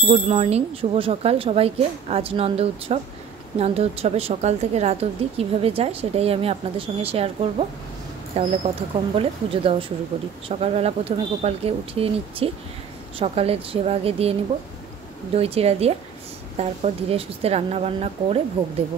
Good morning शुभ सकाल सबाइके। आज नंद उत्सव सकाल থেকে রাত অবধি কিভাবে যায় সেটাই আমি আপনাদের সঙ্গে শেয়ার করব। তাহলে কথা কম বলে পুজো দেওয়া শুরু করি। সকালবেলা প্রথমে গোপালকে উঠিয়ে নিচ্ছি, সকালের সেবা আগে দিয়ে নিব দই চিড়া দিয়ে, তারপর ধীরে সুস্থে রান্না বান্না করে ভোগ দেব।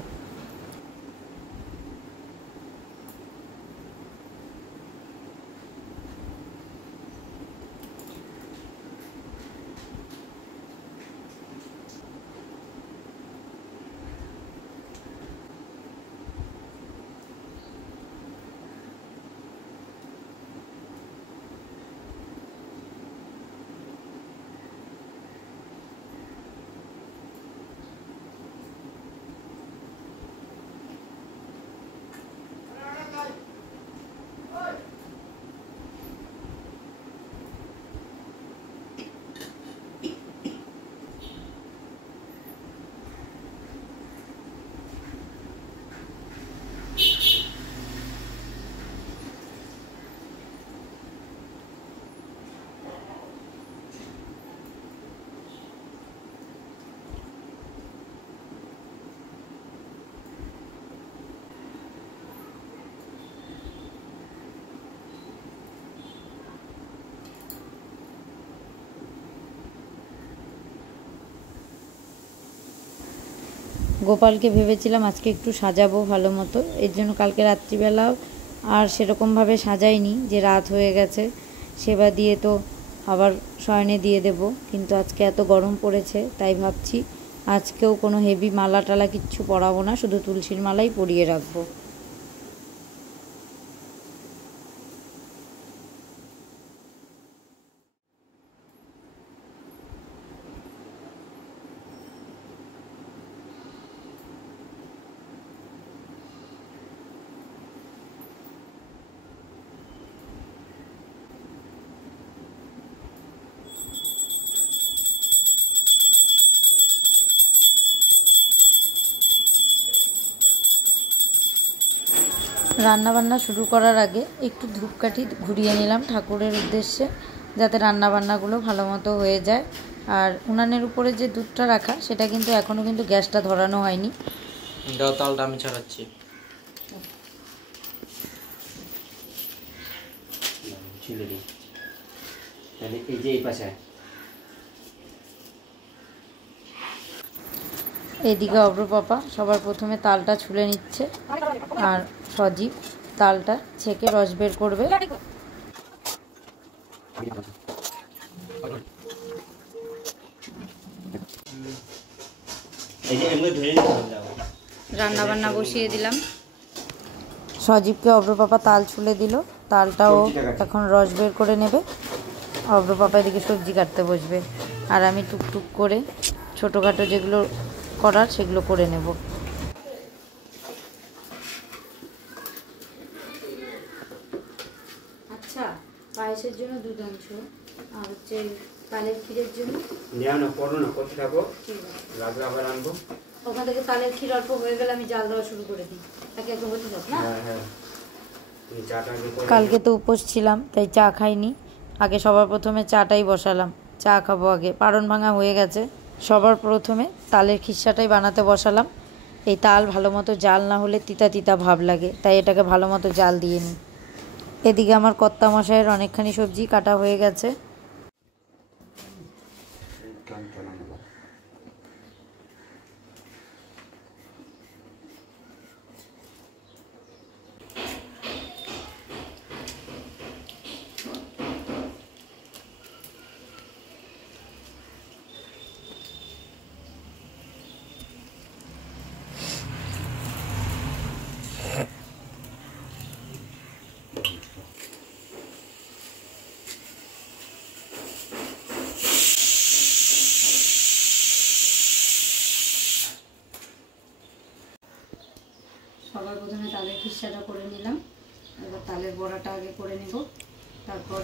গোপালকে ভেবেছিলাম আজকে একটু সাজাবো ভালো মতো, এর জন্য কালকে রাত্রিবেলাও আর সেরকমভাবে সাজাইনি, যে রাত হয়ে গেছে সেবা দিয়ে তো আবার শয়নে দিয়ে দেব। কিন্তু আজকে এত গরম পড়েছে তাই ভাবছি আজকেও কোনো হেভি মালা টালা কিচ্ছু পরাবো না, শুধু তুলসীর মালাই পরিয়ে রাখবো। রান্নাবান্না শুরু করার আগে একটু ধূপকাঠি ঘুরিয়ে নিলাম ঠাকুরের উদ্দেশ্যে, যাতে রান্নাবান্নাগুলো ভালো মতো হয়ে যায়। আর উনানের উপরে যে দুধটা রাখা সেটা কিন্তু এখনও কিন্তু গ্যাসটা ধরানো হয়নি। দাও তালটা আমি ছাড়াচ্ছি। এদিকে অব্রপাপা সবার প্রথমে তালটা ছুলে নিচ্ছে, আর সজীব তালটা ছেঁকে রস বের করবে। রান্না বান্না বসিয়ে দিলাম। সজীবকে অব্রপাপা তাল ছুলে দিল, তালটাও এখন রস বের করে নেবে। অব্রপাপা এদিকে সবজি কাটতে বসবে, আর আমি টুকটুক করে ছোটোখাটো যেগুলো করার সেগুলো করে নেব। আচ্ছা, পায়েসের জন্য দুধ আনছো, আর হচ্ছে তালের ক্ষীরের জন্য ওখান থেকে তালের ক্ষীর অল্প হয়ে গেলে আমি জাল দেওয়া শুরু করে দিই, তাকে একদম হতে থাক না। কালকে তো উপোস ছিলাম তাই চা খাইনি, আগে সবার প্রথমে চাটাই বসালাম। চা খাবো আগে, পারণ ভাঙা হয়ে গেছে। সবার প্রথমে তালের খিসাটাই বানাতে বসালাম। এই তাল ভালো মতো জাল না হলে তিতা তিতা ভাব লাগে, তাই এটাকে ভালো মতো জাল দিয়ে নিই। এদিকে আমার কর্তা মশাইয়ের অনেকখানি সবজি কাটা হয়ে গেছে। সবার প্রথমে তালের খিসাটা করে নিলাম, এবার তালের বড়াটা আগে করে নেব, তারপর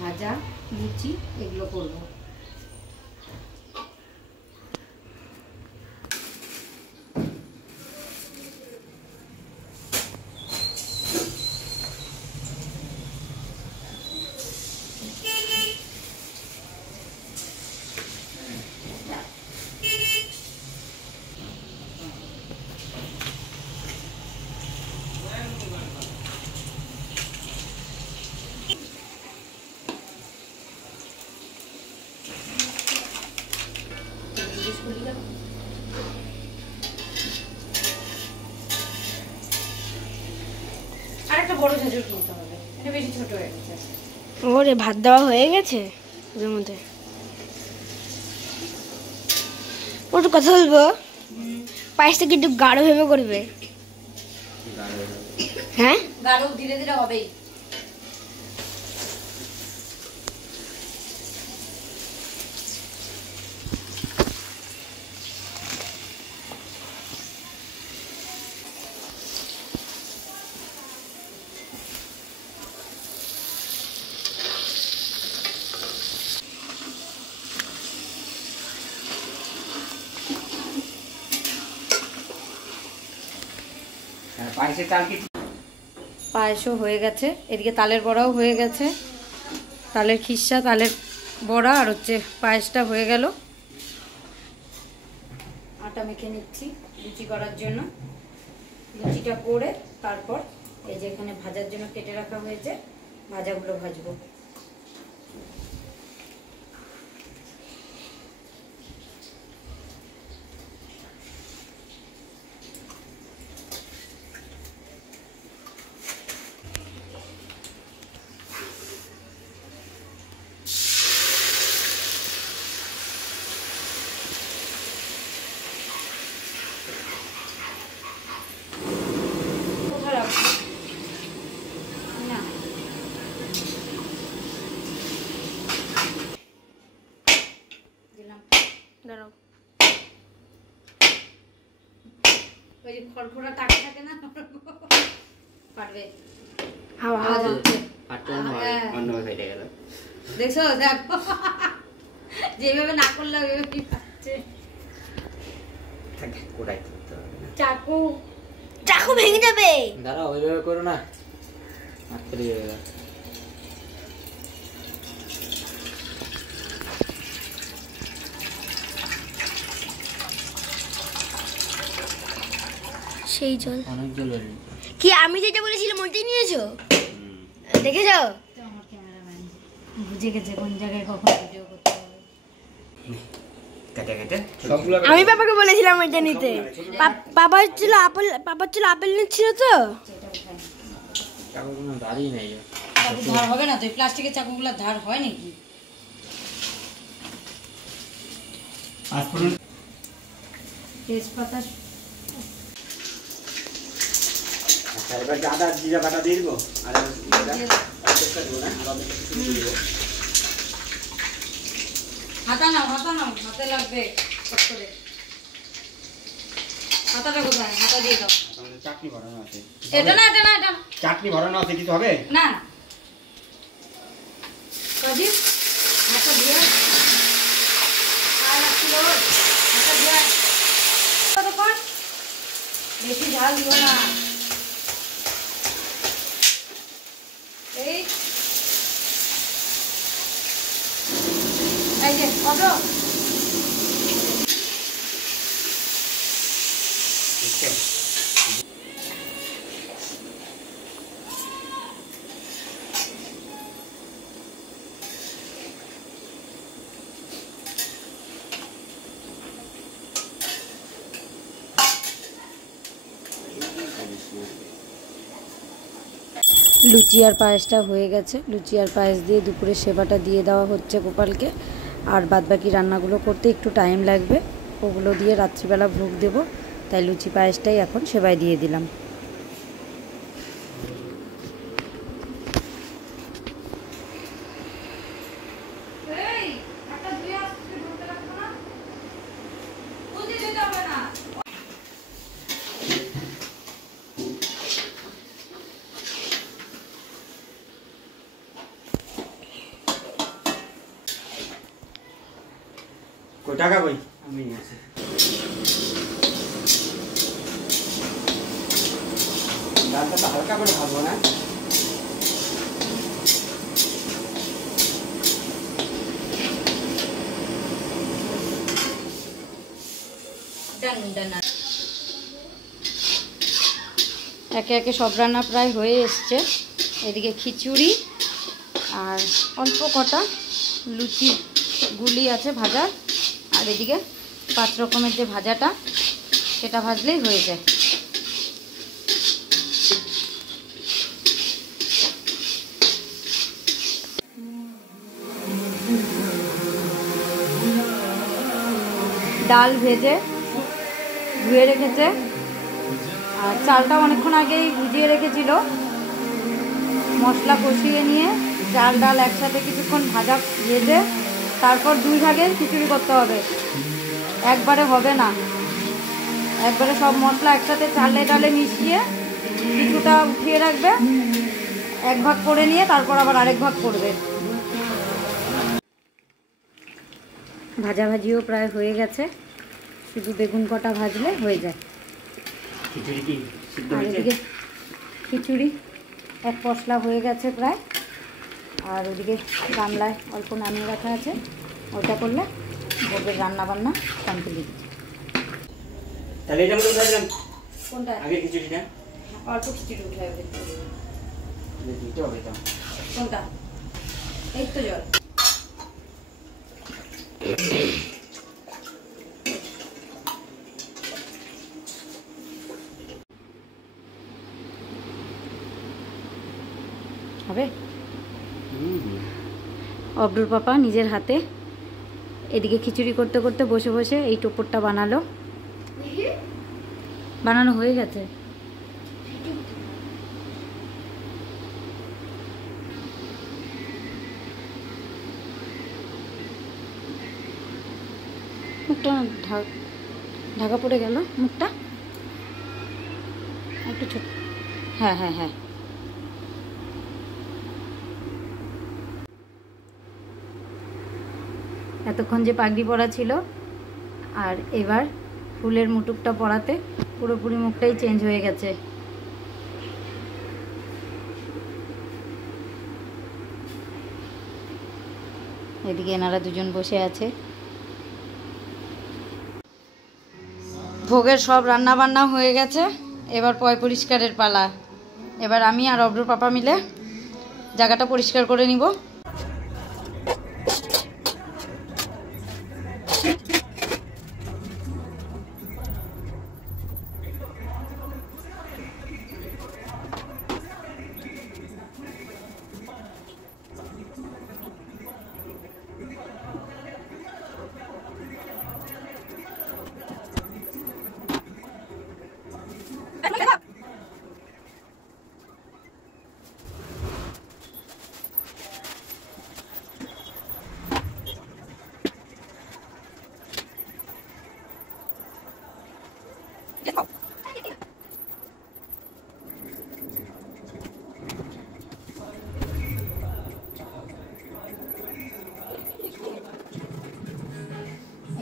ভাজা লুচি এগুলো করব। আর একটা বড় ঝাঁঝর কিনতে হবে, এটা বেশি ছোট হয়ে গেছে। ওরে ভাত দেওয়া হয়ে গেছে ওদের মধ্যে। ওটা কথা বলবো, পায়েসটা কি একটু গাঢ় ভেবে করবে? হ্যাঁ গাঢ় ধীরে ধীরে হবেই। পায়েসও হয়ে গেছে, এদিকে তালের বড়াও হয়ে গেছে, তালের খিসা, তালের বড়া আর হচ্ছে পায়েসটা হয়ে গেল। আটা মেখে নিচ্ছি লুচি করার জন্য। লুচিটা করে তারপর এই যে এখানে ভাজার জন্য কেটে রাখা হয়েছে, ভাজাগুলো ভাজবো। দাঁড়াও, ওই যে খড়খড়া টাকা থাকে না, পারবে। হাওয়া হাওয়া দেখছো, দেখো যেভাবে না করলে ওইভাবে কি পাচ্ছে। চাকু চাকু ভেঙে যাবে। দাঁড়া, ওইভাবে করো না, হাত পড়ে যাবে। সেই জল অনেক জল কি আমি যেটা বলেছিলাম ওইটাই নিয়েছো? দেখেছো? আমার ক্যামেরাম্যান বুঝে গেছে কোন জায়গায় কখন ভিডিও করতে হবে। আমি পাপাকে বলেছিলাম ওইটা নিতে। পাপা ছিল আপেল নিচ্ছিল তো। চাকুগুলো দাঁড়িয়ে নেই। চাকু ধার হবে না তো, এই প্লাস্টিকের চাকুগুলো ধার হয় নাকি? তেজপাতা আদা জিরা বাটা দিয়ে দিব, আর হাতা নাও, হাতে লাগবে। হাতাটা কোথায়? হাতা দিয়ে দাও। চাটনি ভরানো আছে। এটা না, চাটনি ভরানো আছে, কিছু হবে না। কাজী হাতা দিয়ে আর লাগছিল, হাতা দিয়ে কতক্ষণ? বেশি ঝাল দিও না। এই যে কত লুচি আর পায়েসটা হয়ে গেছে। লুচি আর পায়েস দিয়ে দুপুরে সেবাটা দিয়ে দেওয়া হচ্ছে গোপালকে। আর বাদবাকি রান্নাগুলো করতে একটু টাইম লাগবে, ওগুলো দিয়ে রাত্রিবেলা ভোগ দেব, তাই লুচি পায়েসটাই এখন সেবায় দিয়ে দিলাম। টাকা বই আমি আছে ডালটা তো হালকা করে ভাজবো না। একে একে সব রান্না প্রায় হয়ে এসছে। এদিকে খিচুড়ি আর অল্প কটা লুচি গুলি আছে ভাজার, আর এদিকে 5 রকমের যে ভাজাটা সেটা ভাজলেই হয়ে যায়। ডাল ভেজে ধুয়ে রেখেছে, আর চালটা অনেকক্ষণ আগেই ভিজিয়ে রেখেছিল। মশলা কষিয়ে নিয়ে চাল ডাল একসাথে কিছুক্ষণ ভেজে তারপর 2 ভাগে খিচুড়ি করতে হবে, একবারে হবে না। একবারে সব মশলা একসাথে চালে ডালে মিশিয়ে কিছুটা উঠিয়ে রাখবে, 1 ভাগ করে নিয়ে তারপর আবার আরেক ভাগ করবে। ভাজাভাজিও প্রায় হয়ে গেছে, শুধু বেগুন কটা ভাজলে হয়ে যায়। খিচুড়ি কি সিদ্ধ আর হয়েছে? এদিকে খিচুড়ি 1 পশলা হয়ে গেছে প্রায়, আর ওদিকে গামলায় অল্প নামিয়ে রাখা আছে, ওটা করলে ভোগের রান্না বান্না কমপ্লিট। তাহলে এটা আমরা ভাজলাম কোনটা? আগে খিচুড়িটা অল্প খিচুড়ি উঠায় দিতে হবে তো। কোনটা? এই তো জল। হবে। অব্দুল পাপা নিজের হাতে এদিকে খিচুড়ি করতে করতে বসে বসে এই টোপরটা বানানো হয়ে গেছে। মুখটা ঢাকা পড়ে গেল, মুখটা একটু ছোট। হ্যাঁ হ্যাঁ হ্যাঁ, এতক্ষণ যে পাগড়ি পরা ছিল আর এবার ফুলের মুটুকটা পরাতে পুরোপুরি মুখটাই চেঞ্জ হয়ে গেছে। এদিকে এনারা দুজন বসে আছে। ভোগের সব রান্না বান্না হয়ে গেছে, এবার পয় পরিষ্কারের পালা। এবার আমি আর অব্রুর পাপা মিলে জায়গাটা পরিষ্কার করে নিব।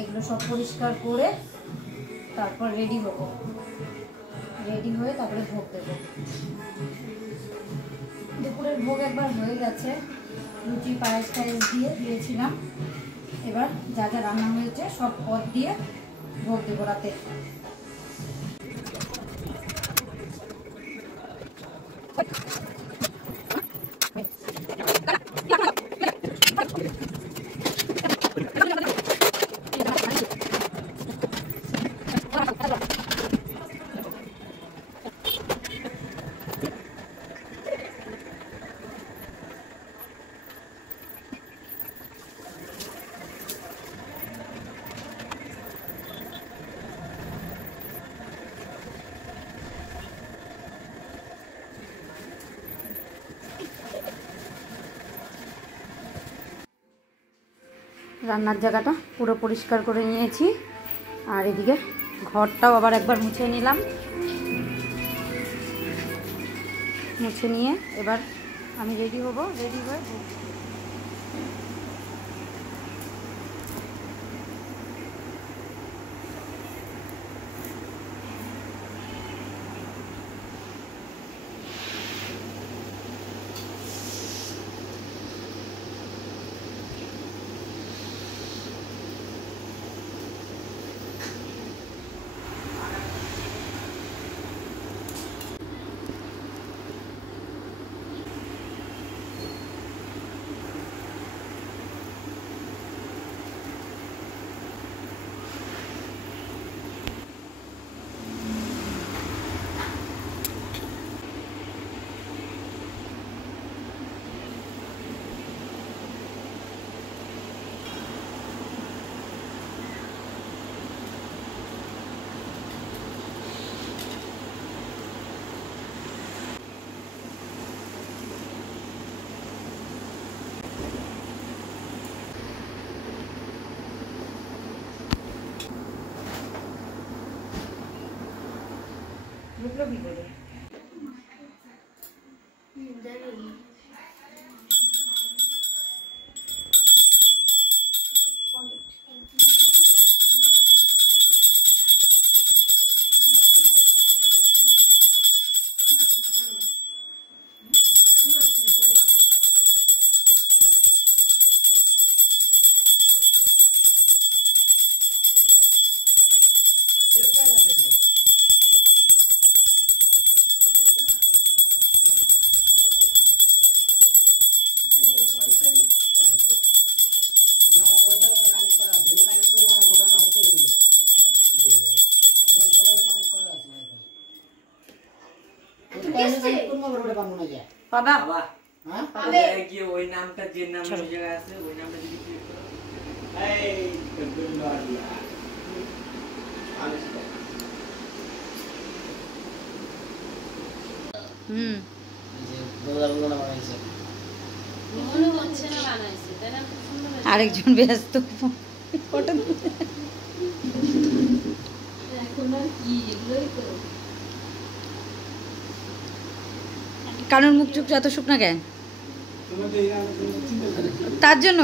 এগুলো সব পরিষ্কার করে তারপর রেডি হব, রেডি হয়ে তারপরে ভোগ দেবো। দুপুরের ভোগ একবার হয়ে গেছে, লুচি পায়েস টায়েস দিয়ে দিয়েছিলাম। এবার যা যা রান্না হয়েছে সব পদ দিয়ে ভোগ দেবো রাতে। রান্নার জায়গাটা পুরো পরিষ্কার করে নিয়েছি, আর এদিকে ঘরটাও আবার একবার মুছে নিলাম। মুছে নিয়ে এবার আমি রেডি হব, রেডি হয়ে ঢুকলো কি করে? বাবা কি ওই নামটা যে নাম ওই জায়গায় আছে ওই নামটা যদি ক্লিক করো আরেকজন ব্যস্ত কারণ মুখ চুপ যত শুকনা কেন তার জন্য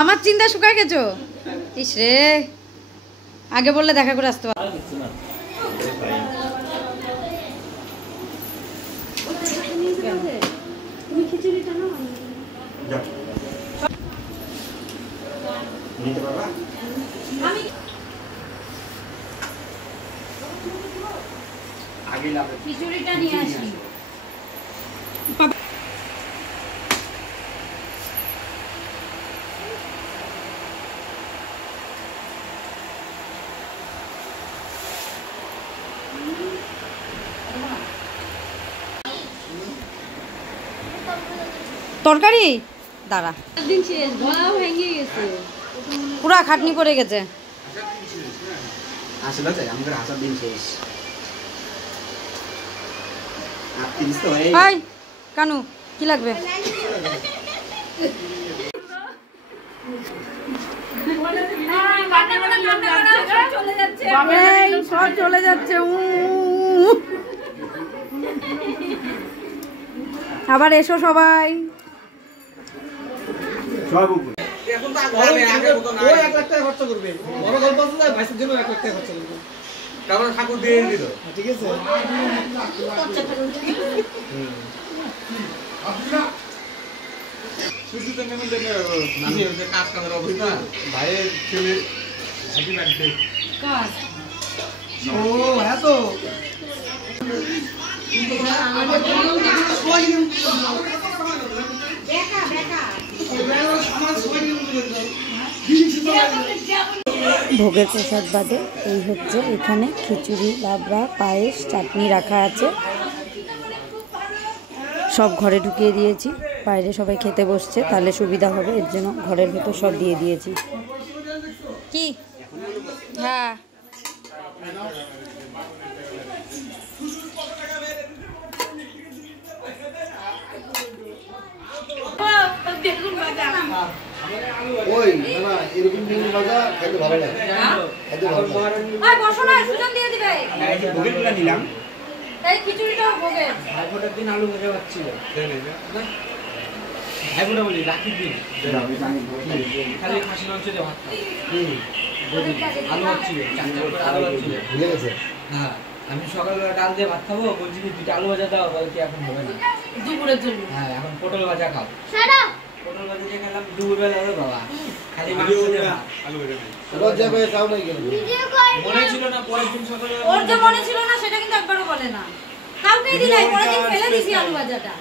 আমার চিন্তা শুকায় গেছো ইস রে আগে বললে দেখা করে আসতে পারো খিচুড়িটা নিয়ে আসি তরকারি দাঁড়া পুরা খাটনি পড়ে গেছে আসলে আমাদের হাসার দিন শেষ হাই কানু কি লাগবে সব চলে যাচ্ছে আবার এসো সবাই এখন তো আগে মতো না 1 লাখ টাকা খরচ করবে বড় গল্প আছে ভাইসের জন্য 1 লাখ টাকা খরচ করবে তারপর ঠাকুর দিয়ে দিল ঠিক আছে শুধু তো নেমে দেবে আমি যে কাজ কামের অভিজ্ঞতা ভাইয়ের ছেলে হ্যাপি বার্থডে কাজ ও হ্যাঁ তো ভোগের প্রসাদ বাদে এই হচ্ছে এখানে খিচুড়ি লাবড়া পায়েস চাটনি রাখা আছে সব ঘরে ঢুকিয়ে দিয়েছি বাইরে সবাই খেতে বসছে তাহলে সুবিধা হবে এর জন্য ঘরের ভেতর সব দিয়ে দিয়েছি কি হ্যাঁ ওই না এরকম বেগুন ভাজা খেতে ভালো লাগে খেতে ভালো লাগে আর বসো না সুজন দিয়ে দিবে এই যে ভোগেরগুলো নিলাম এই খিচুড়িটাও ভোগের ভাইফোঁটার দিন আলু ভাজা পাচ্ছিল ভাইফোঁটা বলি রাখির দিন খালি খাসি মাংস দিয়ে ভাত আলু হচ্ছিল আলু হচ্ছিল ভুলে গেছে হ্যাঁ আমি সকালবেলা ডাল দিয়ে ভাত খাবো বলছি যে দুটো আলু ভাজা দাও বলছি এখন হবে না দুপুরের জন্য হ্যাঁ এখন পটল ভাজা খাও পটল ভাজা দিয়ে খেলাম দুপুরবেলা হবে বাবা খালি মাংস দিয়ে ভাত আলু ভাজা এবার যাবে তাও নাই কেন মনে ছিল না পরের দিন সকালে ওর যে মনে ছিল না সেটা কিন্তু একবারও বলে না কাউকেই দিলাই পরের দিন ফেলে দিছি আলু ভাজাটা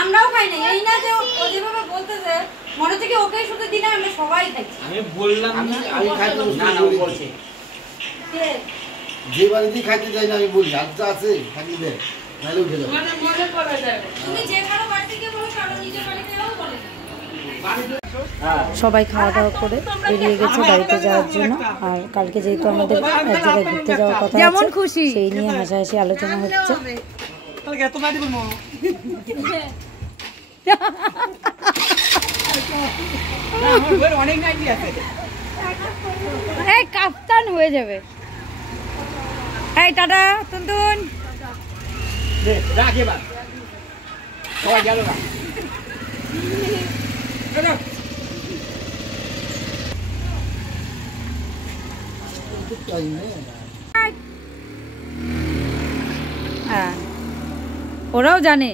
আমরাও খাই নাই এই না যে ও যেভাবে বলতেছে মনে থেকে ওকেই শুধু দিনে আমরা সবাই খাইছি আমি বললাম আমি খাইতে না না বলছি যে বাড়িতে খাইতে যাই না আমি বলি আচ্ছা আছে খাইতে দে নাহলে উঠে যাবে তুমি যে কারো বাড়িতে গিয়ে বলো কারো নিজের বাড়িতেও বলে সবাই খাওয়া দাওয়া করে বেরিয়ে গেছে বাড়িতে যাওয়ার জন্য আর কালকে যেহেতু আমাদের এক জায়গায় ঘুরতে যাওয়ার কথা যেমন খুশি সেই নিয়ে হাসাহাসি আলোচনা হচ্ছে এই কাপ্তান হয়ে যাবে এই টাটা টুনটুন রাখ এবার সবাই গেল না হ্যাঁ, ওরাও জানে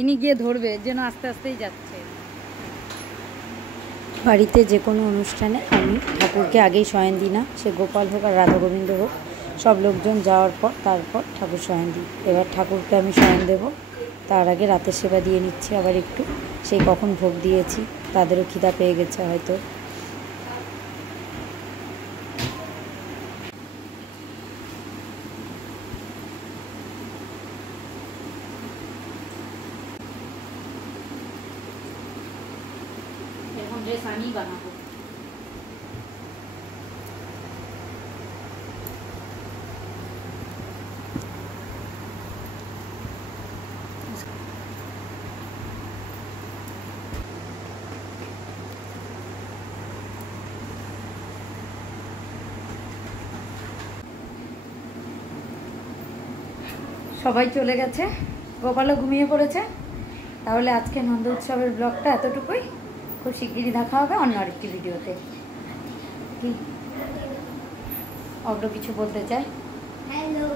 ইনি গিয়ে ধরবে, এর জন্য আস্তে আস্তেই যাচ্ছে। বাড়িতে যে কোনো অনুষ্ঠানে আমি ঠাকুরকে আগেই শয়ন দিই না, সে গোপাল হোক আর রাধা গোবিন্দ হোক, সব লোকজন যাওয়ার পর তারপর ঠাকুর শয়ন দিই। এবার ঠাকুরকে আমি শয়ন দেব, তার আগে রাতের সেবা দিয়ে নিচ্ছি আবার একটু। সেই কখন ভোগ দিয়েছি, তাদেরও খিদা পেয়ে গেছে হয়তো। এখন ড্রেস আমি বানাবো। সবাই চলে গেছে, গোপালও ঘুমিয়ে পড়েছে। তাহলে আজকে নন্দ উৎসবের ব্লগটা এতটুকুই। খুব শিগগিরই দেখা হবে অন্য আরেকটি ভিডিওতে। কি অগ্র কিছু বলতে চাই? হ্যালো।